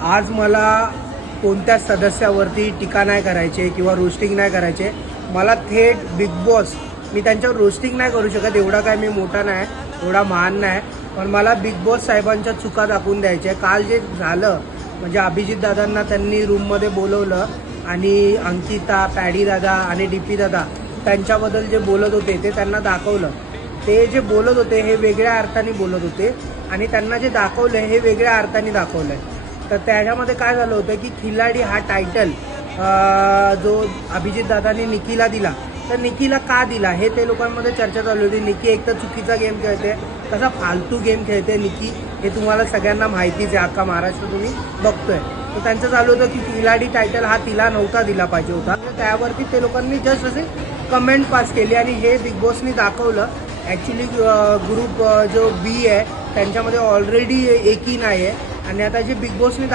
आज मला कोणत्याच सदस्यावरती टीका नाही करायचे किंवा रोस्टिंग नाही करायचे. मला थेट बिग बॉस, मी त्यांच्यावर रोस्टिंग नाही करू शकत, एवढा काय मी मोठा नाही, एवढा महान नाही, पण मला बिग बॉस साहेबांच्या चुका दाखवून द्यायच्या. काल जे झालं म्हणजे अभिजित दादांना त्यांनी रूममध्ये बोलवलं आणि अंकिता, पॅडी दादा आणि डीपी दादा त्यांच्याबद्दल जे बोलत होते ते त्यांना दाखवलं. ते जे बोलत होते हे वेगळ्या अर्थाने बोलत होते आणि त्यांना जे दाखवलं हे वेगळ्या अर्थाने दाखवलं आहे. तर त्याच्यामध्ये काय झालं होतं की खिलाडी हा टायटल जो अभिजित दादांनी निकीला दिला, तर निकीला का दिला हे ते लोकांमध्ये चर्चा चालू होती. निकी एक तर चुकीचा गेम खेळते, कसा फालतू गेम खेळते निकी, हे तुम्हाला सगळ्यांना माहितीच आहे, अख्खा महाराष्ट्र तुम्ही बघतोय. तर त्यांचं चालू होतं की खिलाडी टायटल हा तिला नव्हता दिला पाहिजे होता. त्यावरती ते लोकांनी जस्ट असे कमेंट पास केली आणि हे बिग बॉसनी दाखवलं. ॲक्च्युली ग्रुप जो बी आहे त्यांच्यामध्ये ऑलरेडी एकी नाही आहे आणि आता जे बिग बॉसने